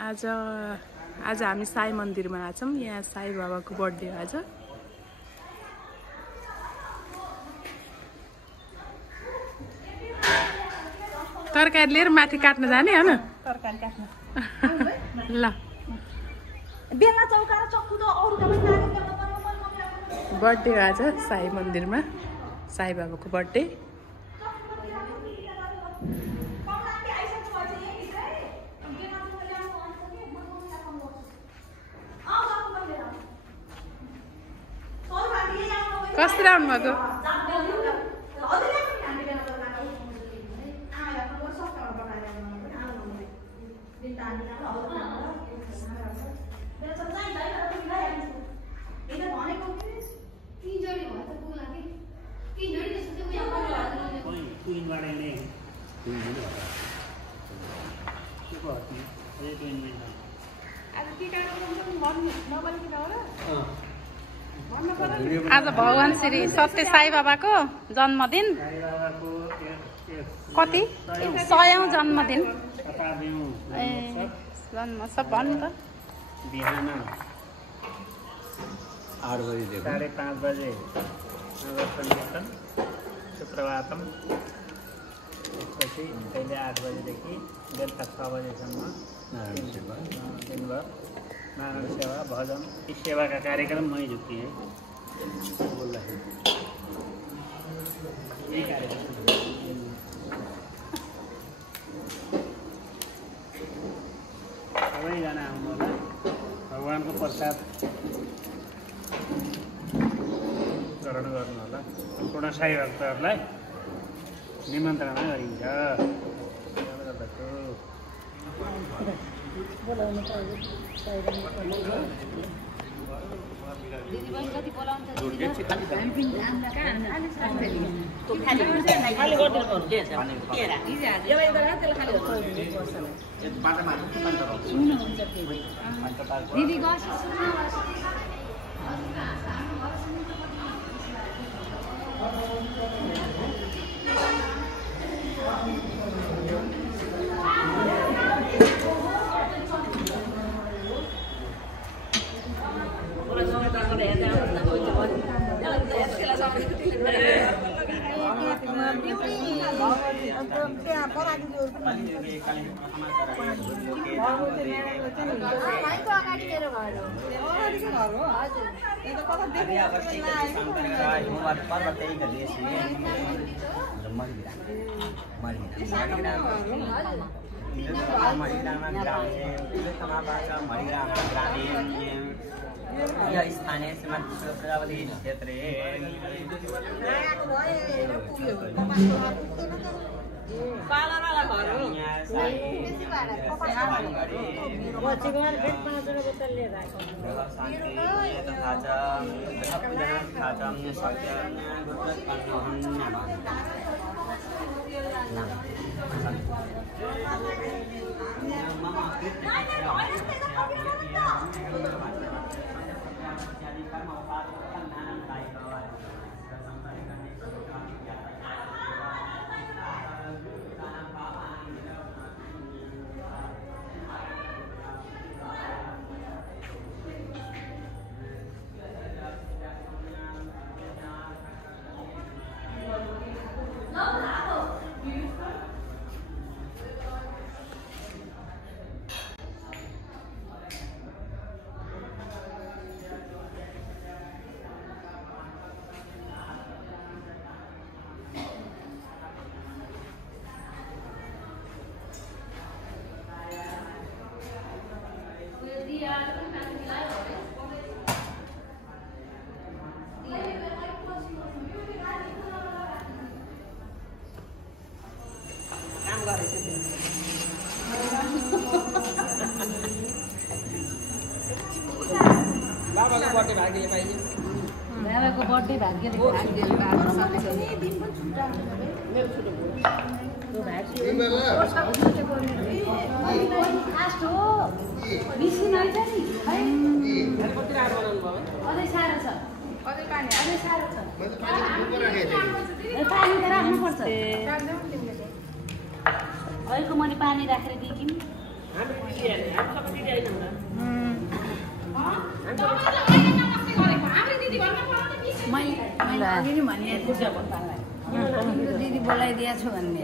आज हामी साई मन्दिरमा आछौँ। यहाँ साई बाबाको बर्थडे हो आज। तरकारी लिएर माथि काट्न जाने हो न? तरकारी काट्न ल बेला चौका र चक्कु त अरु त बर्थडे हो आज साई मन्दिरमा। साई बाबाको बर्थडे। कसरी आउनु भएको? आज भगवान श्री सत्य साई बाबाको जन्मदिन। कति 100औं जन्मदिन। ए जन्म सब भन्नु त। बिहान 8 बजेदेखि 5:30 बजे नगर सङ्कीर्तन सुप्रभातम। त्यसपछि कहिले 8 बजेदेखि बेलुका 6 बजेसम्म दिनभर नारायण सेवा भजन। यी सेवाका कार्यक्रम मै झुकिएँ बोल्दाखेरि। यही कार्यक्रम सबैजना आउनु होला। भगवानको प्रसाद ग्रहण गर्नु होला। सम्पूर्ण साई भक्तहरूलाई निमन्त्रणा गरिन्छ। यह स्थानीय श्रीमती प्रजापति क्षेत्र बाबाको बर्थडे भाग्यले अहिले मैले पानी राखेर दिएँ कि मैले अघि नै भने दिदी बोलाइदिएको छु भन्ने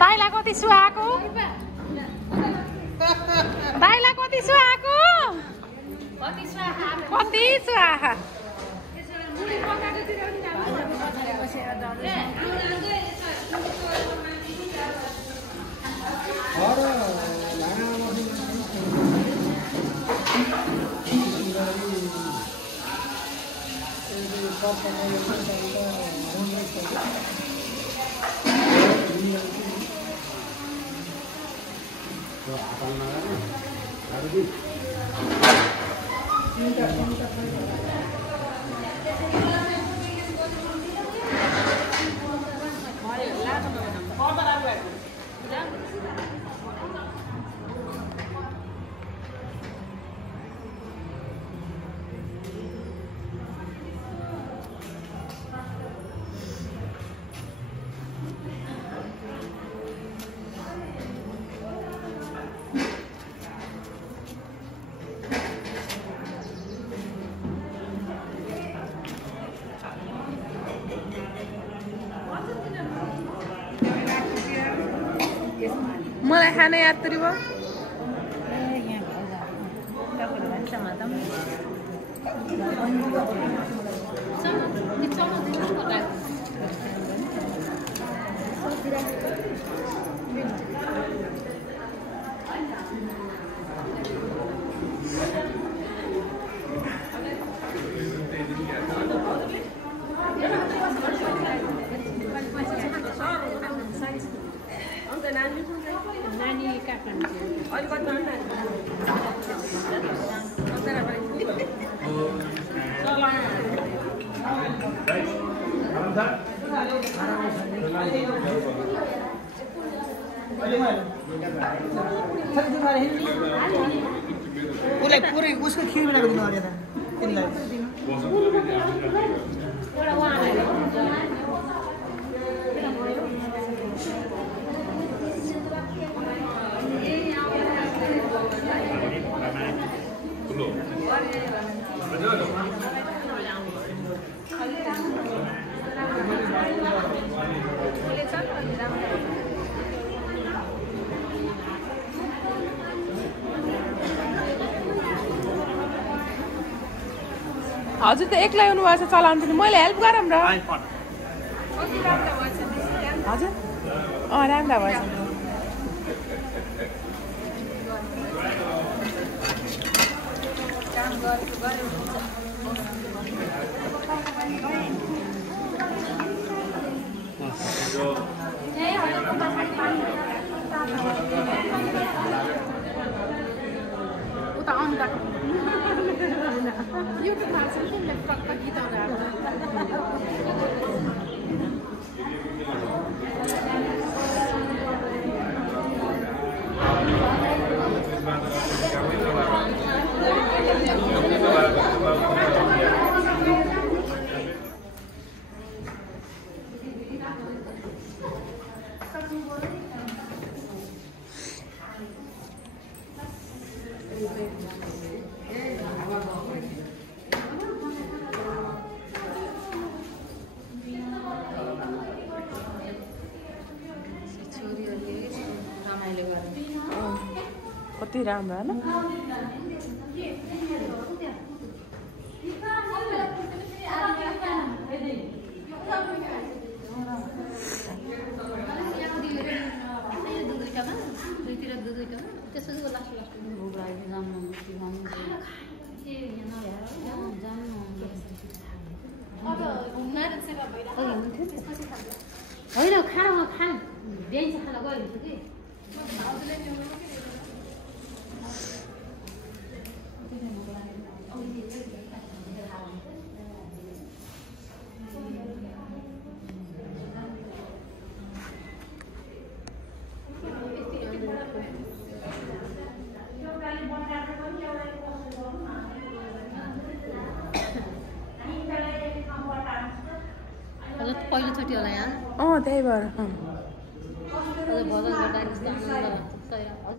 दाइलाई कति सुहाएको दाइलाई कति सुहाएको कति सुहाएको मलाई खाना याद तुरी भयो उसलाई पुरै उसको खिर बनाएको दिनु अरे त तिमीलाई हजुर त एक्लै हुनुभएको छ चलाउनु पनि मैले हेल्प गरौँ र हजुर राम्रा भएछ उता अन गर्नु YouTube हाल्छ नि तिमीले टक्क गीतहरू हाल्छ कति राम्रो हैन होइन खाना खान बिहान खाना गयो कि पहिलोचोटि होला यहाँ त्यही भएर भजन गर्दा यस्तो आनन्द हुन्छ